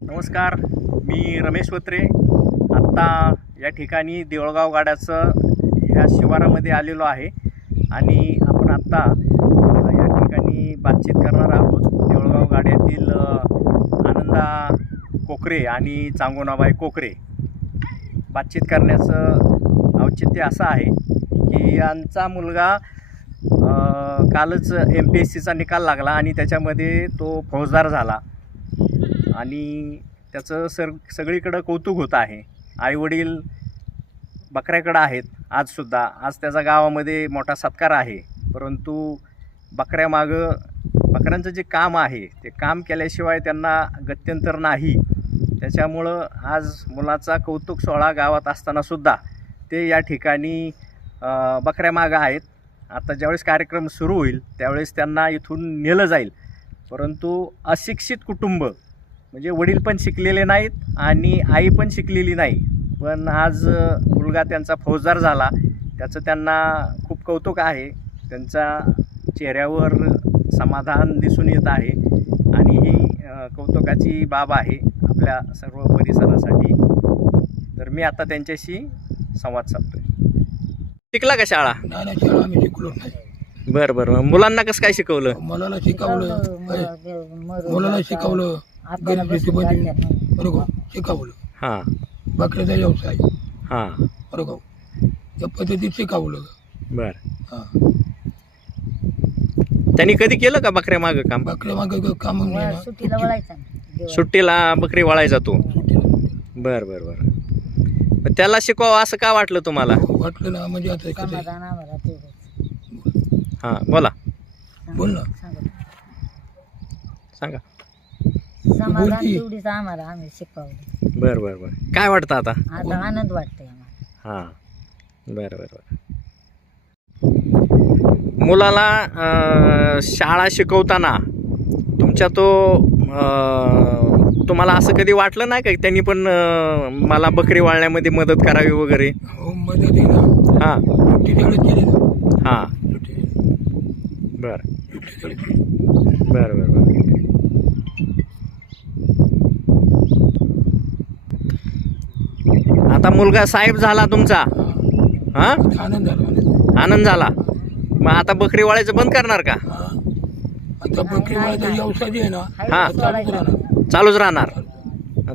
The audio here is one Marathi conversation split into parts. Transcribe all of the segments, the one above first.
नमस्कार, मी रमेश वत्रे. आत्ता या ठिकाणी देऊळगाव गाड्याचं ह्या शिवारामध्ये आलेलो आहे आणि आपण आत्ता या ठिकाणी बातचीत करणार आहोत. देऊळगाव गाड्यातील आनंदा कोकरे आणि चांगोनाबाई कोकरे. बातचीत करण्याचं औचित्य असं आहे की यांचा मुलगा कालच MPSCचा निकाल लागला आणि त्याच्यामध्ये तो फौजदार झाला आणि त्याचं सगळीकडं कौतुक होत आहे. आईवडील बकऱ्याकडं आहेत. आज त्याचा गावामध्ये मोठा सत्कार आहे. परंतु बकऱ्यांचं जे काम आहे ते काम केल्याशिवाय त्यांना गत्यंतर नाही. त्याच्यामुळं आज मुलाचा कौतुक सोहळा गावात असतानासुद्धा ते या ठिकाणी बकऱ्यामागं आहेत. आता ज्यावेळेस कार्यक्रम सुरू होईल त्यावेळेस त्यांना इथून नेलं जाईल. परंतु अशिक्षित कुटुंब म्हणजे वडील पण शिकलेले नाहीत आणि आई पण शिकलेली नाही, पण आज मुलगा त्यांचा फौजदार झाला. त्याचं त्यांना खूप कौतुक आहे. त्यांच्या चेहऱ्यावर समाधान दिसून येत आहे आणि ही कौतुकाची बाब आहे आपल्या सर्व परिसरासाठी. तर मी आता त्यांच्याशी संवाद साधतोय. शिकला का शाळा? नाही शाळा आम्ही शिकलो नाही. बरं. मुलांना कसं काय शिकवलं? मुलाला शिकवलं गणपतीमध्ये बरोबर शिकवलं. हां, बकऱ्याचा व्यवसाय हां, बरोबर त्या पद्धतीत शिकवलं. बरं. हां त्यांनी कधी केलं का बकऱ्या मागं काम? बकऱ्या मागं काम सुट्टीला बकरी वळायचा तू? बरं. पण त्याला शिकवावं असं का वाटलं तुम्हाला? वाटलं ना म्हणजे आता कसं हां, बोला, बोल ना सांगा. समाधान तेवढीच आम्हाला आम्ही शिकवलं. बरं. काय वाटतं आता? आता आनंद वाटतोय आम्हाला. हां, बरं. मुलाला शाळा शिकवताना तुम्हाला असं कधी वाटलं नाही का त्यांनी पण मला बकरी वाळण्यामध्ये मदत करावी वगैरे? हो मदत आहे ना. हां, सुट्टी तेवढीच केली ना. हां, बरं. आता मुलगा साहेब झाला तुमचा, हां, आनंद झाला. मग आता बकरी वाळायचं बंद करणार का? आता बकरी वाळायचा व्यवसाय जे आहे ना हां, चालूच राहणार.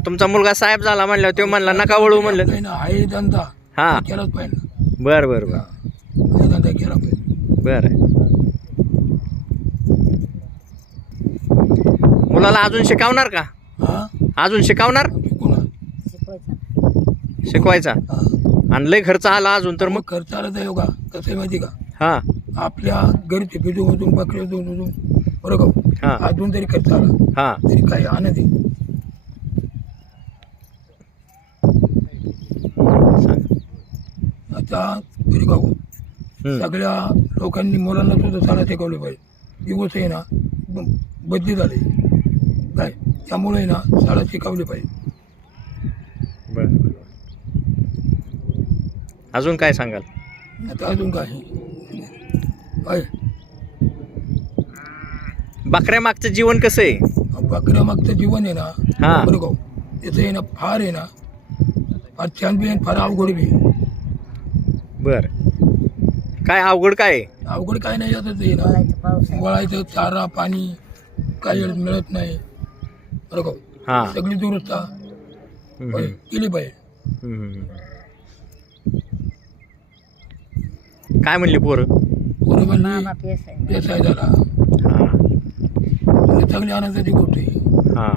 तुमचा मुलगा साहेब झाला म्हणल्यावर तो म्हणला नका वळू म्हणलं. आहे धंदा हां, केलाच पाहिजे. बरं. धंदा केला पाहिजे. बरं. मुलाला अजून शिकवणार का? हा अजून शिकवणार? शिकवायचा आणि लय खर्च आला अजून तर मग खर्च आला तर योगा कसं आहे माहिती का? हां, आपल्या घरचे पिजूमधून बकऱ्यातून बरोबर हां, अजून जरी खर्च आला हां, तरी काही आनंद आहे. आता तरी गाव सगळ्या लोकांनी मुलांना सुद्धा शाळा शिकवली पाहिजे. दिवस आहे ना बदली झाले काय त्यामुळे ना शाळा शिकवली पाहिजे. बरं. अजून काय सांगाल? आता अजून काय बकऱ्या मागचं जीवन कसं आहे? बकऱ्या मागचं जीवन आहे ना हां, बरं गाव त्याचं आहे ना फार आहे ना फार छान बी आहे फार अवघड बी आहे. बरं. काय अवघड काय आहे? अवघड काय नाही आता ते ना वळायचं चारा पाणी काही मिळत नाही बरं गाव. हां, सगळी दुरुस्त केली पाहिजे. काय म्हणली पोरं? बरोबर मामा पेस आहे. व्यवसाय झाला हां, म्हणजे चांगली आनंदाची गोष्ट आहे. हां.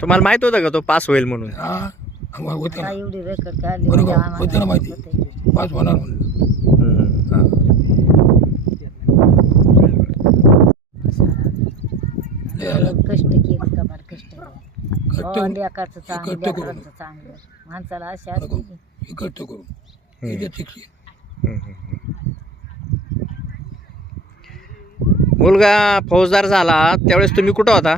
तुम्हाला माहित होतं का तो पास होईल म्हणून? हा आम्हाला होते ना एवढी रेकॉर्ड काढली बरोबर म्हणजे होते ना माहिती आम्हाला पाच होणार म्हणलं. हां. कष्ट केली कमाल कष्ट कष्ट लेकाचं चांगलं कष्ट करून लेकरांचं चांगलं माणसाला अशी असते की कष्ट करून त्याच्यात शिक्षण. मुलगा फौजदार झाला त्यावेळेस तुम्ही कुठं होता?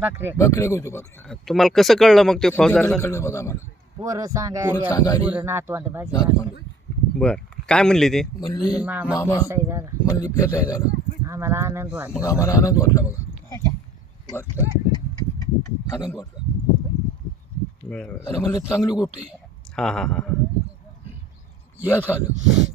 बकऱ्या बकऱ्या करतो बकऱ्या तुम्हाला कसं कळलं मग ते फौजदार झाला? कळलं बघा आम्हाला. पोरं पोरं सांगायला सांगायला. पोरं नातवंड भाजी बर. काय म्हणली ती? म्हणली मामा मामा पेसाई झाला. म्हणली पेसाय झाला. आम्हाला आनंद वाटला. मग आम्हाला आनंद वाटला बघा. वाटतं आनंद वाटला बरोबर. आणि म्हणलं चांगली गोष्ट आहे हां हां हां यश आलं